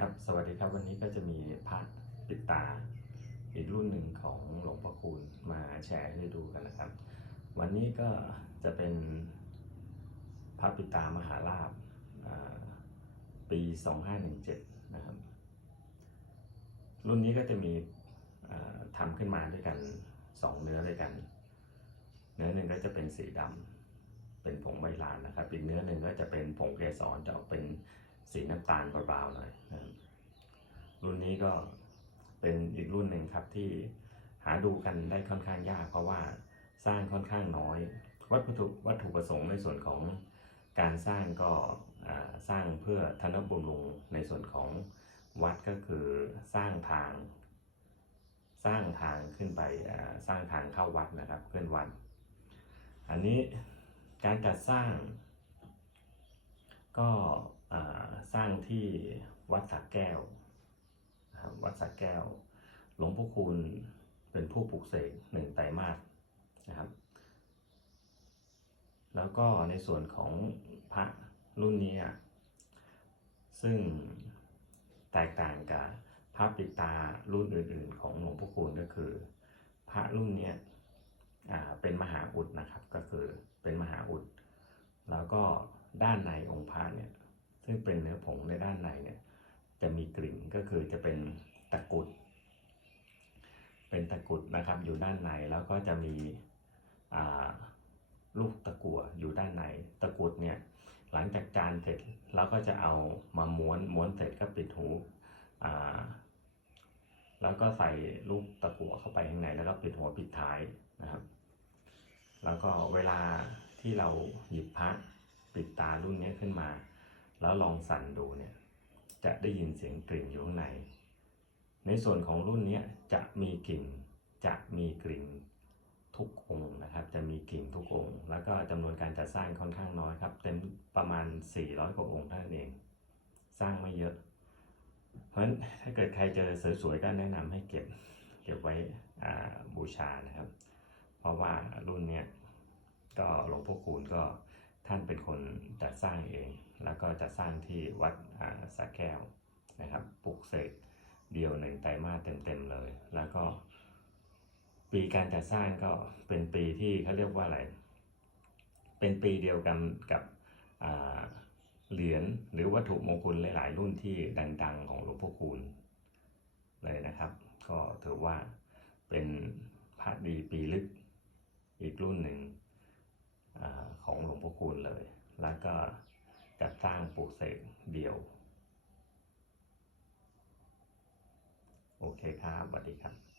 ครับสวัสดีครับวันนี้ก็จะมีพระปิดตา อีกรุ่นหนึ่งของหลวงพ่อคูณมาแชร์ให้ดูกันนะครับ วันนี้ก็จะเป็นพระปิดตามหาลาภอ่าปี 2517 นะครับ รุ่นนี้ก็จะมีอ่าทำขึ้นมาด้วยกัน 2 เนื้อด้วยกัน เนื้อหนึ่งก็จะเป็นสีดำเป็นผงใบลานนะครับ อีกเนื้อหนึ่งก็จะเป็นผงเกสรจะออกเป็น สีน้ำตาลเบาๆหน่อยรุ่นนี้ก็เป็นอีกรุ่นหนึ่งครับที่หาดูกันได้ค่อนข้างยาก เพราะว่าสร้างค่อนข้างน้อย วัตถุวัตถุประสงค์ในส่วนของการสร้างก็สร้างเพื่อธนบุรุงในส่วนของวัดก็คือสร้างทาง สร้างทางขึ้นไปสร้างทางเข้าวัดนะครับเพื่อนวัด อันนี้การจัดสร้างก็ ที่วัดสักแก้วนะครับวัดสักแก้ว หลวงพ่อคูณเป็นผู้ปลุกเสกหนึ่งไตรมาสนะครับ แล้วก็ในส่วนของพระรุ่นนี้อะซึ่งแตกต่างกับพระปิตารุ่นอื่น ๆ ของหลวงพ่อคูณก็คือ พระรุ่นนี้เป็นมหาอุดนะครับก็คือเป็นมหาอุด แล้วก็ด้านในองค์พระเนี่ย ซึ่งเป็นเนื้อผงในด้านในเนี่ยจะมีกลิ่นก็คือจะเป็นตะกุด เป็นตะกุดนะครับอยู่ด้านในแล้วก็จะมีลูกตะกั่วอยู่ด้านในตะกุดเนี่ยหลังจากจานเสร็จเราก็จะเอามาม้วนม้วนเสร็จก็ปิดหูแล้วก็ใส่ลูกตะกั่วเข้าไปข้างในแล้วก็ปิดหัวปิดท้ายนะครับ แล้วก็เวลาที่เราหยิบพระปิดตารุ่นนี้ขึ้นมา แล้วลองสั่นดูเนี่ยจะได้ยินเสียงกลิ่นอยู่ข้างใน ในส่วนของรุ่นนี้จะมีกลิ่นจะมีกลิ่นทุกองค์นะครับ จะมีกลิ่นทุกองค์ แล้วก็จำนวนการจัดสร้างค่อนข้างน้อยครับ เต็มประมาณ 400 กว่าองค์เท่านั้นเอง สร้างไม่เยอะ เพราะฉะนั้นถ้าเกิดใครเจอสวยๆก็แนะนำให้เก็บเก็บไว้บูชานะครับ เพราะว่ารุ่นนี้ก็หลวงพ่อคูณก็ ท่านเป็นคนจัดสร้างเอง แล้วก็จะสร้างที่วัดสระแก้วนะครับปลุกเสกเดียวหนึ่งไตรมาสเต็มๆเลย แล้วก็ ปีการจัดสร้างก็เป็นปีที่เขาเรียกว่าอะไร เป็นปีเดียวกันกับเหรียญหรือวัตถุมงคลหลาย ๆ รุ่นที่ดัง ๆ ของหลวงพ่อคูณเลยนะครับ ก็ถือว่าเป็นพระดีปีลึกอีกรุ่นหนึ่ง ของหลวงพ่อคูณเลย แล้วก็จัดสร้างปลูกเสกเดี่ยว โอเคครับสวัสดีครับ